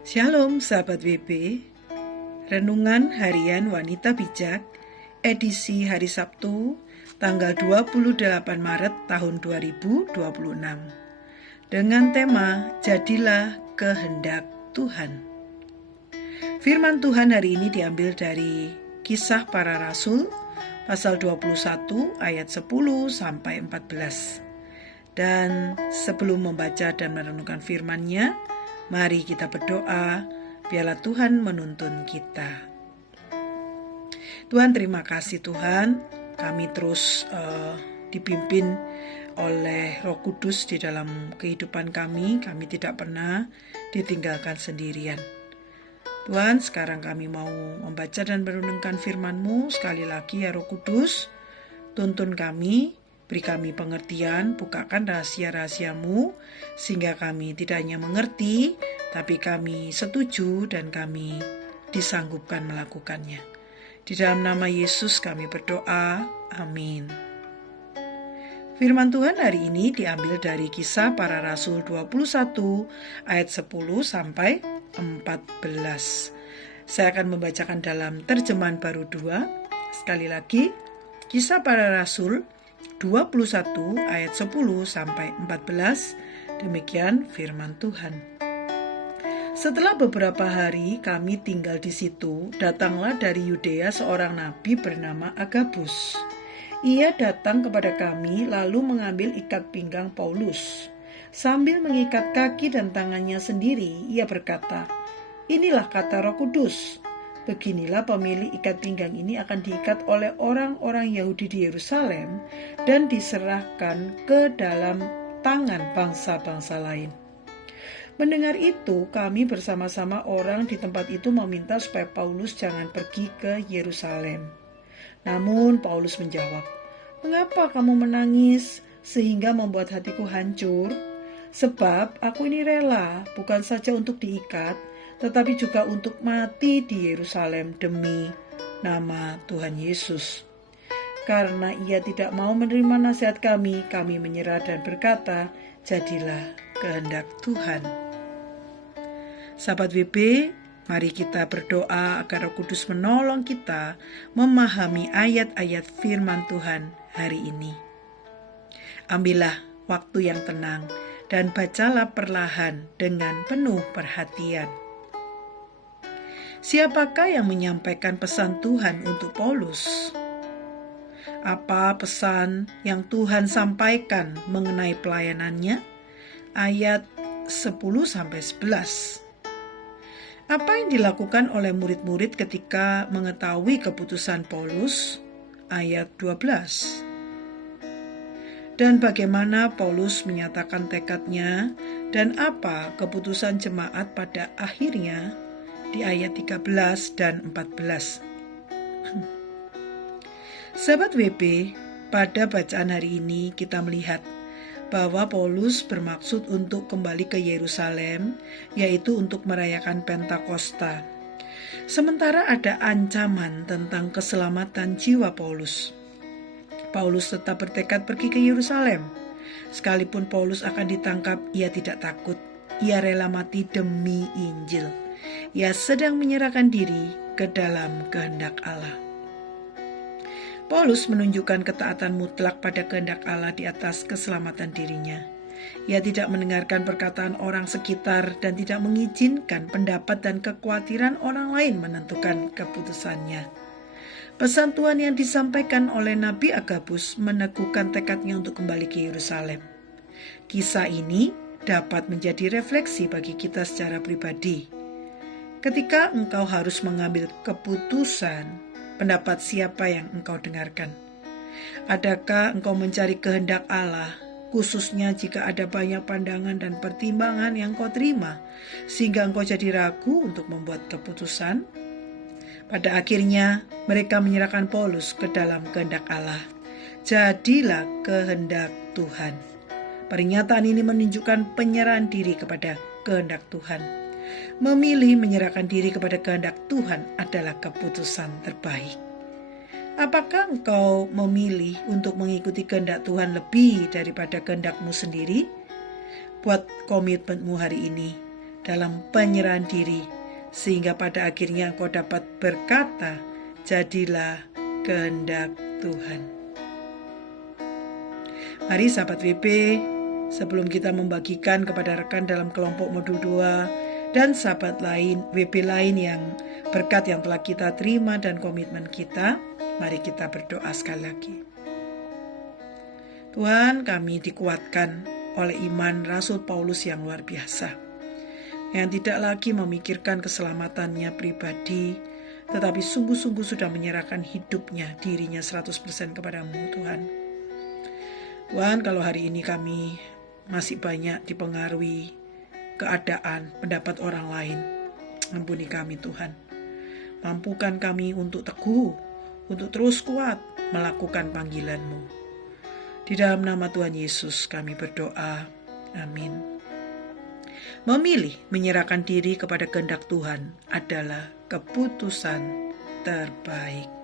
Shalom sahabat WB, Renungan Harian Wanita Bijak, edisi hari Sabtu, tanggal 28 Maret tahun 2026. Dengan tema, Jadilah Kehendak Tuhan. Firman Tuhan hari ini diambil dari Kisah Para Rasul, pasal 21 ayat 10-14. Dan sebelum membaca dan merenungkan firman-Nya, mari kita berdoa, biarlah Tuhan menuntun kita. Tuhan, terima kasih Tuhan, kami terus dipimpin oleh Roh Kudus di dalam kehidupan kami tidak pernah ditinggalkan sendirian. Tuhan, sekarang kami mau membaca dan merenungkan firman-Mu. Sekali lagi ya Roh Kudus, tuntun kami, beri kami pengertian, bukakan rahasia-rahasia-Mu, sehingga kami tidak hanya mengerti, tapi kami setuju dan kami disanggupkan melakukannya. Di dalam nama Yesus kami berdoa, amin. Firman Tuhan hari ini diambil dari Kisah Para Rasul 21 ayat 10-14. Saya akan membacakan dalam terjemahan baru 2. Sekali lagi, Kisah Para Rasul 21 ayat 10-14. Demikian firman Tuhan. Setelah beberapa hari kami tinggal di situ, datanglah dari Yudea seorang nabi bernama Agabus. Ia datang kepada kami lalu mengambil ikat pinggang Paulus. Sambil mengikat kaki dan tangannya sendiri, ia berkata, "Inilah kata Roh Kudus. Beginilah pemilik ikat pinggang ini akan diikat oleh orang-orang Yahudi di Yerusalem dan diserahkan ke dalam tangan bangsa-bangsa lain." Mendengar itu, kami bersama-sama orang di tempat itu meminta supaya Paulus jangan pergi ke Yerusalem. Namun Paulus menjawab, "Mengapa kamu menangis sehingga membuat hatiku hancur? Sebab aku ini rela bukan saja untuk diikat, tetapi juga untuk mati di Yerusalem demi nama Tuhan Yesus." Karena ia tidak mau menerima nasihat kami menyerah dan berkata, "Jadilah kehendak Tuhan." Sahabat WB, mari kita berdoa agar Roh Kudus menolong kita memahami ayat-ayat firman Tuhan hari ini. Ambillah waktu yang tenang dan bacalah perlahan dengan penuh perhatian. Siapakah yang menyampaikan pesan Tuhan untuk Paulus? Apa pesan yang Tuhan sampaikan mengenai pelayanannya? Ayat 10-11. Apa yang dilakukan oleh murid-murid ketika mengetahui keputusan Paulus? Ayat 12. Dan bagaimana Paulus menyatakan tekadnya dan apa keputusan jemaat pada akhirnya? Di ayat 13 dan 14. Sahabat WB, pada bacaan hari ini kita melihat bahwa Paulus bermaksud untuk kembali ke Yerusalem, yaitu untuk merayakan Pentakosta. Sementara ada ancaman tentang keselamatan jiwa Paulus. Paulus tetap bertekad pergi ke Yerusalem. Sekalipun Paulus akan ditangkap, ia tidak takut. Ia rela mati demi Injil. Ia sedang menyerahkan diri ke dalam kehendak Allah. Paulus menunjukkan ketaatan mutlak pada kehendak Allah di atas keselamatan dirinya. Ia tidak mendengarkan perkataan orang sekitar dan tidak mengizinkan pendapat dan kekhawatiran orang lain menentukan keputusannya. Pesan Tuhan yang disampaikan oleh Nabi Agabus meneguhkan tekadnya untuk kembali ke Yerusalem. Kisah ini dapat menjadi refleksi bagi kita secara pribadi. Ketika engkau harus mengambil keputusan, pendapat siapa yang engkau dengarkan? Adakah engkau mencari kehendak Allah, khususnya jika ada banyak pandangan dan pertimbangan yang kau terima, sehingga engkau jadi ragu untuk membuat keputusan? Pada akhirnya, mereka menyerahkan Paulus ke dalam kehendak Allah. Jadilah kehendak Tuhan. Pernyataan ini menunjukkan penyerahan diri kepada kehendak Tuhan. Memilih menyerahkan diri kepada kehendak Tuhan adalah keputusan terbaik. Apakah engkau memilih untuk mengikuti kehendak Tuhan lebih daripada kehendakmu sendiri? Buat komitmenmu hari ini dalam penyerahan diri, sehingga pada akhirnya engkau dapat berkata, jadilah kehendak Tuhan. Mari sahabat WP, sebelum kita membagikan kepada rekan dalam kelompok modul 2 dan sahabat lain, WP lain yang berkat yang telah kita terima dan komitmen kita, mari kita berdoa sekali lagi. Tuhan, kami dikuatkan oleh iman Rasul Paulus yang luar biasa, yang tidak lagi memikirkan keselamatannya pribadi, tetapi sungguh-sungguh sudah menyerahkan hidupnya, dirinya 100% kepadamu Tuhan. Tuhan, kalau hari ini kami masih banyak dipengaruhi keadaan, pendapat orang lain, ampuni kami Tuhan. Mampukan kami untuk teguh, untuk terus kuat melakukan panggilan-Mu. Di dalam nama Tuhan Yesus kami berdoa, amin. Memilih menyerahkan diri kepada kehendak Tuhan adalah keputusan terbaik.